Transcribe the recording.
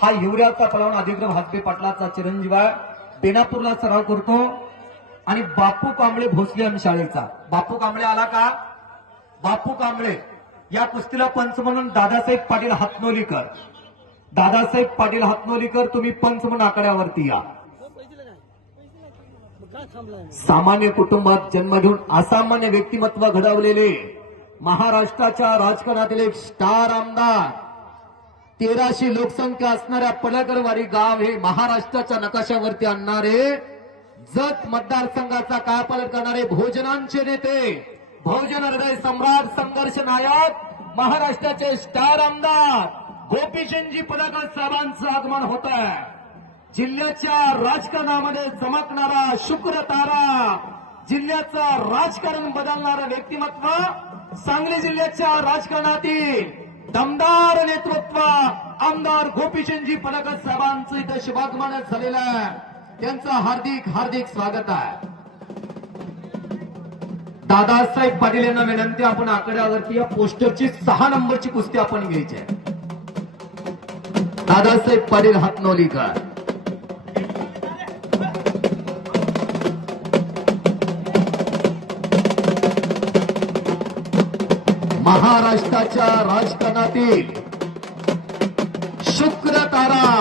हा युवराजचा पलवान अधिक्रम हातबे पाटलाचा चिरंजीव आहे. बेनापूरला सराव करतो. आणि बापू कांबळे भोसले शाळेचा. बापू कांबळे आला का? बापू कांबळे या कुस्तीला पंच म्हणून दादासाहेब पाटील हातनोलीकर. दादासाहेब पाटील हातनोलीकर तुम्ही पंच म्हणून आकड्यावरती या. सामान्य कुटुंबात जन्म घेऊन असामान्य व्यक्तिमत्व घडवलेले महाराष्ट्राच्या राजकारणातील एक स्टार आमदार. 1300 लोकसंख्या असणाऱ्या पलगडवाडी गाव हे महाराष्ट्राच्या नकाशावरती आणणारे, जत मतदारसंघाचा कायापालट करणारे भोजनांचे नेते, भोजन हृदय सम्राट, संघर्ष नायक, महाराष्ट्राचे स्टार आमदार गोपीचंदजी पडळकर साहेबांचं आगमन होत आहे. जिल्ह्याच्या राजकारणामध्ये चमकणारा शुक्र तारा, जिल्ह्याचं राजकारण बदलणारं व्यक्तिमत्व, सांगली जिल्ह्याच्या राजकारणातील दमदार नेतृत्व आमदार गोपीचंदजी पडळकर साहेबांचं इथं शुभागमन झालेलं आहे. त्यांचं हार्दिक हार्दिक स्वागत आहे. दादासाहेब पाटील यांना विनंती, आपण आकड्यावरती या पोस्टरची 6 नंबरची कुस्ती आपण घ्यायची आहे. दादासाहेब पाटील हातनोलीकर. महाराष्ट्राच्या राजकारणातील शुक्र तारा,